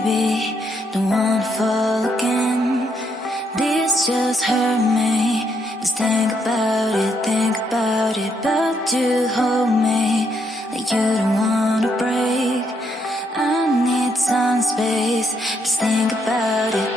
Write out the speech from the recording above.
baby, don't wanna fall again. This just hurt me. Just think about it, but you hold me like you don't wanna break. I need some space, just think about it.